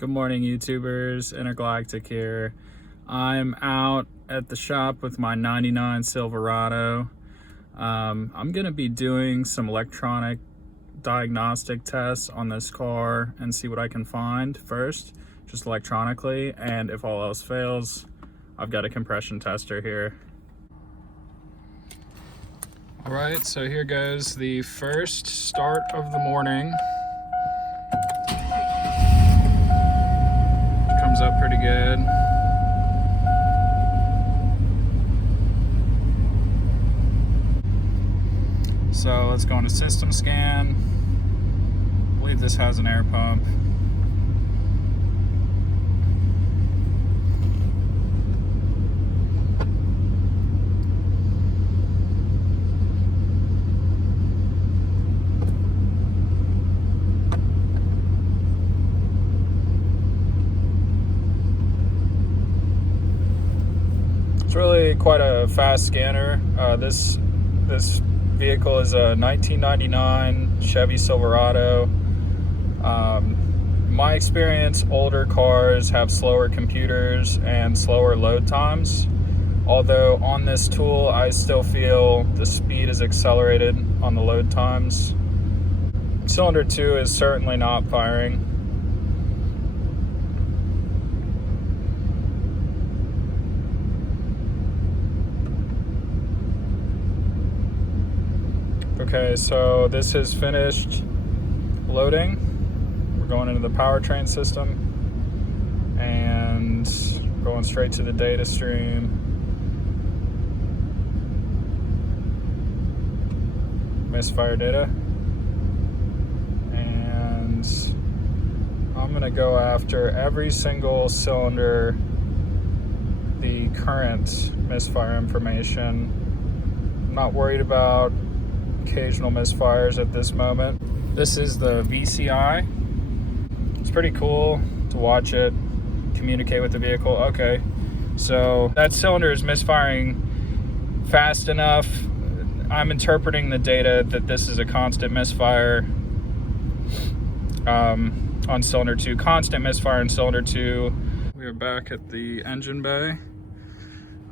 Good morning, YouTubers. Intergalactic here. I'm out at the shop with my 99 Silverado. I'm going to be doing some electronic diagnostic tests on this car and see what I can find first, just electronically. And if all else fails, I've got a compression tester here. All right, so here goes the first start of the morning. Comes up pretty good. So let's go into system scan. I believe this has an air pump. It's really quite a fast scanner. This vehicle is a 1999 Chevy Silverado. My experience, older cars have slower computers and slower load times. Although on this tool, I still feel the speed is accelerated on the load times. Cylinder 2 is certainly not firing. Okay, so this is finished loading. We're going into the powertrain system and going straight to the data stream. Misfire data. And I'm gonna go after every single cylinder, the current misfire information. I'm not worried about occasional misfires at this moment. This is the VCI. It's pretty cool to watch it communicate with the vehicle. Okay, so that cylinder is misfiring fast enough. I'm interpreting the data that this is a constant misfire on cylinder 2. Constant misfire in cylinder 2. We are back at the engine bay.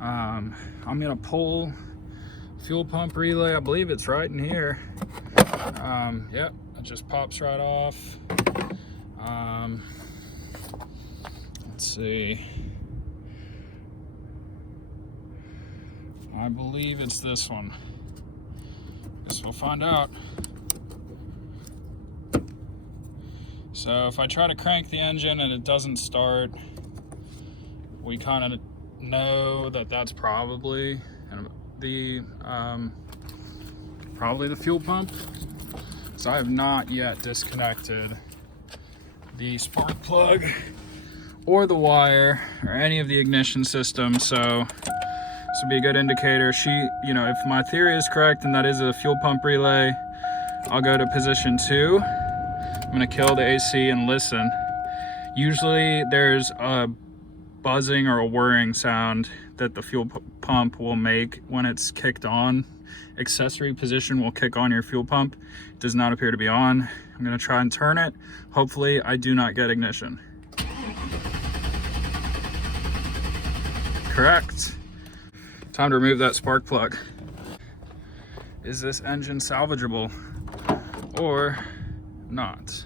I'm gonna pull fuel pump relay. I believe it's right in here. Yep, it just pops right off. Let's see. I believe it's this one. Guess we'll find out. So if I try to crank the engine and it doesn't start, we kind of know that that's probably probably the fuel pump. So I have not yet disconnected the spark plug or the wire or any of the ignition system. So this would be a good indicator. If my theory is correct and that is a fuel pump relay, I'll go to position 2. I'm gonna kill the AC and listen. Usually there's a buzzing or a whirring sound that the fuel pump will make when it's kicked on. Accessory position will kick on your fuel pump. It does not appear to be on. I'm gonna try and turn it. Hopefully I do not get ignition. Correct. Time to remove that spark plug. Is this engine salvageable or not?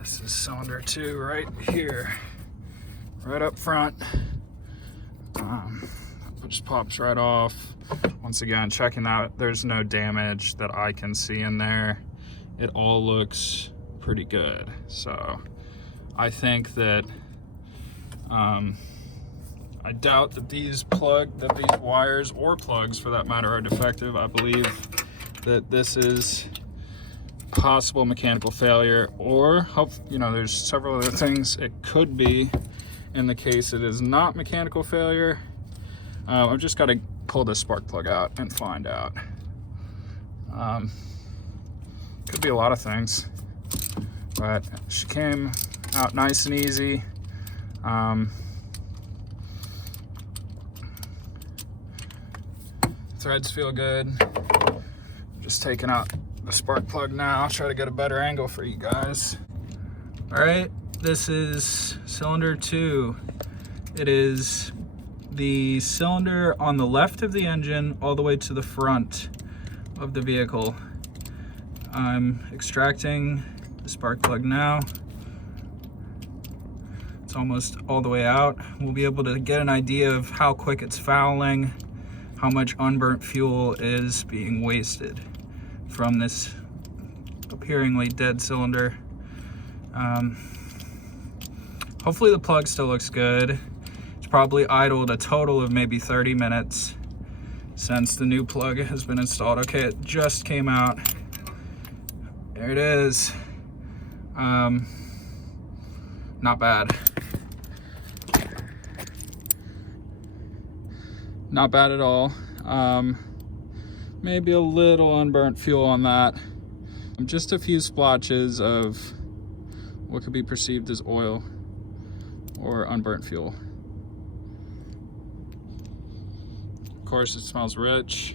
This is cylinder 2 right here, right up front. It just pops right off. Once again, checking that there's no damage that I can see in there. It all looks pretty good. So I think that I doubt that these wires or plugs for that matter are defective. I believe that this is possible mechanical failure, or there's several other things it could be in the case it is not mechanical failure. I've just got to pull this spark plug out and find out. Could be a lot of things, but she came out nice and easy. Threads feel good. Just taking out the spark plug now. I'll try to get a better angle for you guys. All right, this is cylinder 2. It is the cylinder on the left of the engine all the way to the front of the vehicle. I'm extracting the spark plug now. It's almost all the way out. We'll be able to get an idea of how quick it's fouling, how much unburnt fuel is being wasted from this appearingly dead cylinder. Hopefully the plug still looks good. It's probably idled a total of maybe 30 minutes since the new plug has been installed. Okay, it just came out. There it is. Not bad. Not bad at all. Maybe a little unburnt fuel on that. Just a few splotches of what could be perceived as oil or unburnt fuel. Of course, it smells rich.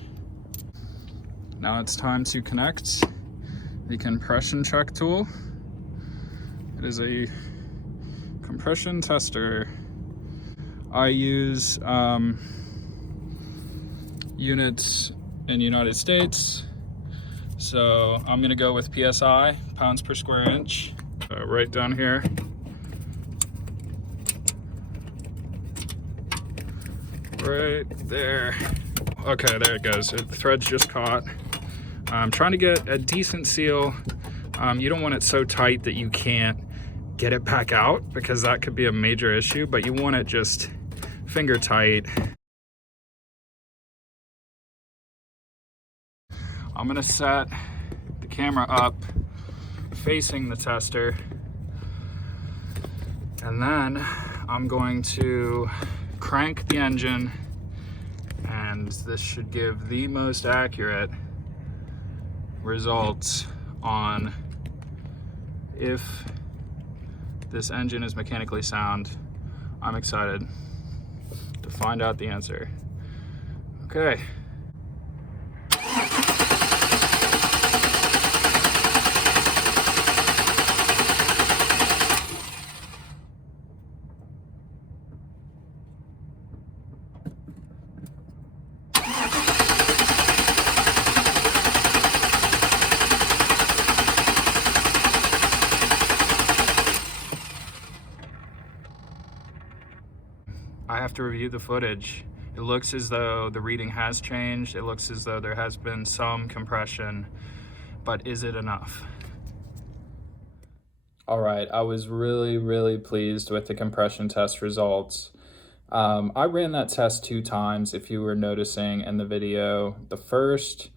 Now it's time to connect the compression check tool. It is a compression tester. I use units in the United States, so I'm gonna go with PSI, pounds per square inch, right down here. Right there. Okay, there it goes. The thread's just caught. I'm trying to get a decent seal. You don't want it so tight that you can't get it back out, because that could be a major issue, but you want it just finger tight. I'm gonna set the camera up facing the tester, and then I'm going to crank the engine, and this should give the most accurate results on if this engine is mechanically sound. I'm excited to find out the answer. Okay. I have to review the footage. It looks as though the reading has changed. It looks as though there has been some compression, but is it enough? All right, I was really pleased with the compression test results. I ran that test 2 times, if you were noticing in the video. The first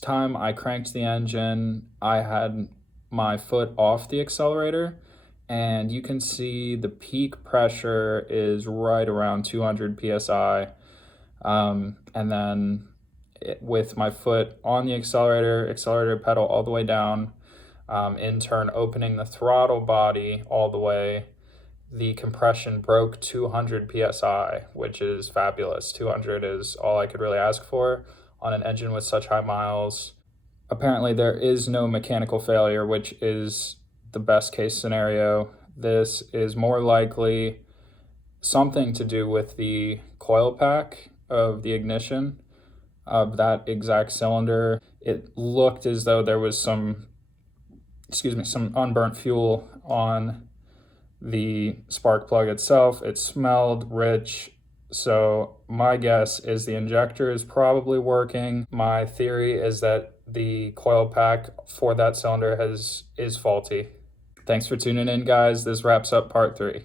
time I cranked the engine, I had my foot off the accelerator, and you can see the peak pressure is right around 200 psi. And then with my foot on the accelerator pedal all the way down, in turn opening the throttle body all the way, the compression broke 200 psi, which is fabulous. 200 is all I could really ask for on an engine with such high miles. Apparently there is no mechanical failure, which is the best case scenario. This is more likely something to do with the coil pack of the ignition of that exact cylinder. It looked as though there was some unburnt fuel on the spark plug itself. It smelled rich. So my guess is the injector is probably working. My theory is that the coil pack for that cylinder is faulty. Thanks for tuning in, guys. This wraps up part 3.